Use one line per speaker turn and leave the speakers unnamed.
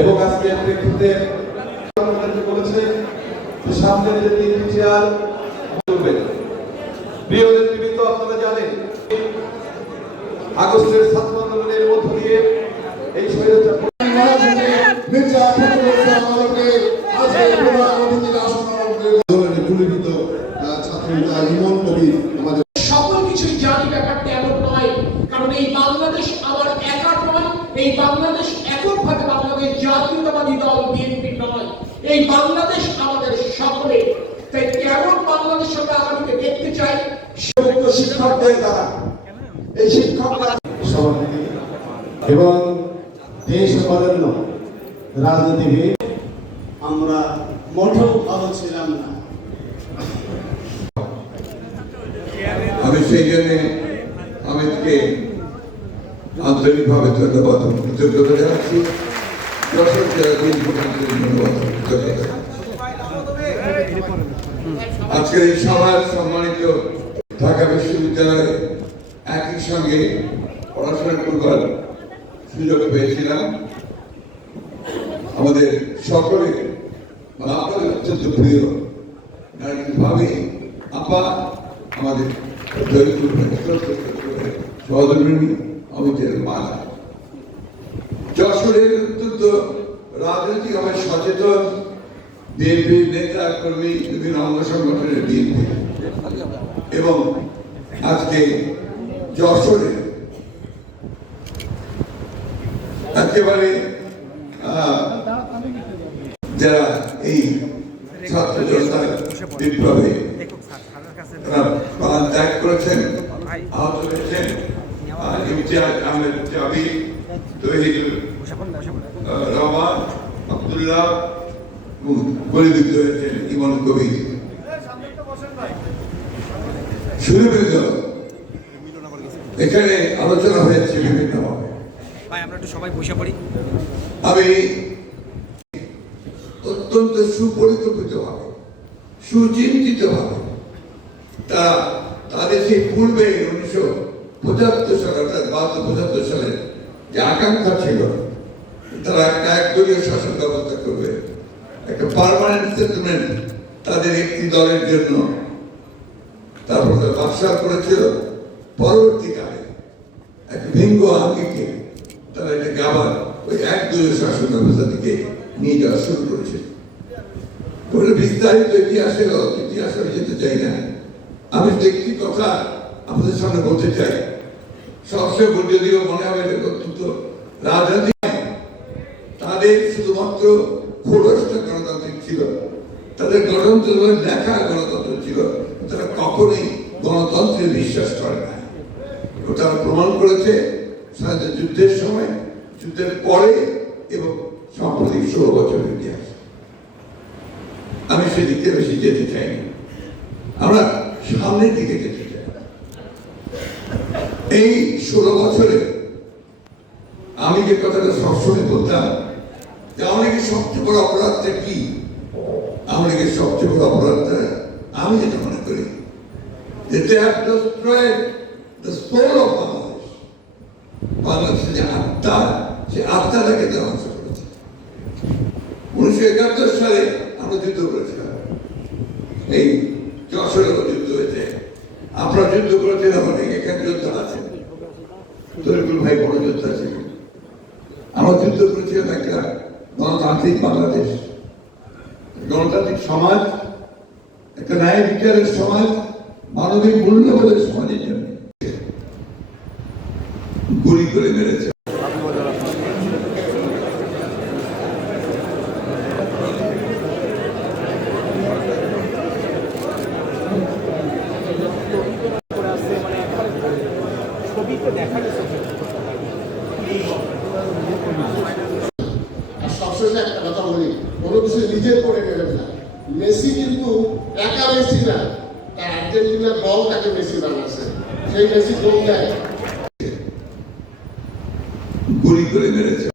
এবং আজকে প্রেক্ষিতে বলেছে যে সামনের যে তিনটি চেয়ার করবে আপনারা জানেন, আগস্টের আন্দোলনের মধ্য দিয়ে এই
সকল কিছুই জানি ব্যাপারটা এমন নয়, কারণ এই বাংলাদেশ আমার একার নয়, এই বাংলাদেশ এই বাংলাদেশ আমাদের সকলে। তাই কেমন বাংলাদেশ আমরা আগামীতে দেখতে চাই
শিক্ষকদের দ্বারা। এই শিক্ষকরা এবং দেশ বরেণ্য রাজনীতিবিদ। আমরা মোটেও ভালো ছিলাম না।
আমি সেই জন্য আমিরকে আন্তরিকভাবে ধন্যবাদ কৃতজ্ঞতা জানাচ্ছি। আজকের এই সভার সম্মানিত ঢাকা বিশ্ববিদ্যালয়ে একই সঙ্গে পড়াশোনা করবার সুযোগ পেয়েছিলাম। আমাদের সকলে বা আপনাদের আপা, আমাদের মালা। যশোরের অত্যন্ত রাজনৈতিকভাবে সচেতন বিএনপি নেতা কর্মী বিভিন্ন অঙ্গ সংগঠনের বিএনপি। এবং আজকে যশোরে একেবারে যারা এই ছাত্র জনতার বিপ্লবে প্রাণ ত্যাগ করেছেন, আহত হয়েছেন। ইমতিয়াজ আহমেদ জাবি আহ, রহমান আব্দুল্লাহ গুলিবিদ্ধ হয়েছেন ইমন কবির এখানে আলোচনা হয়েছে বিভিন্নভাবে
ভাই আমরা একটু সবাই বসে পড়ি
আমি অত্যন্ত সুপরিকল্পিতভাবে সুচিন্তিতভাবে তা তাদের সেই পূর্বে উনিশশো পঁচাত্তর সালে অর্থাৎ বাহাত্তর পঁচাত্তর সালে যে আকাঙ্ক্ষা ছিল, তারা একটা একদলীয় শাসন ব্যবস্থা করবে, একটা পার্মানেন্ট সেটেলমেন্ট তাদের একটি দলের জন্য। তারপর তারা বাকশাল করেছিল, পরবর্তীকালে এক ভিঙ্গ আঙ্গিকে তারা এটাকে আবার ওই একদলীয় শাসন ব্যবস্থা থেকে নিয়ে যাওয়া শুরু করেছে। বিস্তারিত ইতিহাসে ইতিহাসে আমি যেতে চাই না। আমি একটি কথা আপনাদের সামনে বলতে চাই। সবচেয়ে যদিও মনে হবে অত্যন্ত রাজনীতি তাদের শুধুমাত্র খোলসটা গণতান্ত্রিক ছিল। তাদের গণতন্ত্র লেখা গণতন্ত্র ছিল, তারা কখনোই গণতন্ত্রে বিশ্বাস করে না। তারা প্রমাণ করেছে যুদ্ধের সময়, যুদ্ধের পরে এবং সাম্প্রতিক ষোলো বছরের ইতিহাস। আমি সেদিকে বেশি যেতে চাইনি। আমরা সামনের দিকে যেতে চাই। এই ষোলো বছরে আমি যে কথাটা সবসময় বলতাম যে আমার সবচেয়ে বড় অপরাধটা কি? আমার সবচেয়ে বড় অপরাধটা আমি যেটা মনে করি. বাংলাদেশের যে আত্মা, সে আত্মাটাকে ধ্বংস করেছে উনিশশো একাত্তর সালে আমরা যুদ্ধ করেছিলাম। এই যশোরে করতে আপনারা যুদ্ধ করেছিলাম অনেক এখানে যোদ্ধা আছে। তরিকুল ভাই বড় যোদ্ধা ছিল। আমরা যুদ্ধ করেছিলাম একটা গণতান্ত্রিক বাংলাদেশ। গণতান্ত্রিক সমাজ, একটা ন্যায় বিচারের সমাজ, মানবিক মূল্যবোধের সমাজের জন্য। গুলি করে মেরেছে।
কোনো কিছু নিজের করে নেবেন না। মেসি কিন্তু একা মেসি না, তার আর্জেন্টিনার দল তাকে মেসি সেই মেসি কোন
গুলি করে মেরেছে।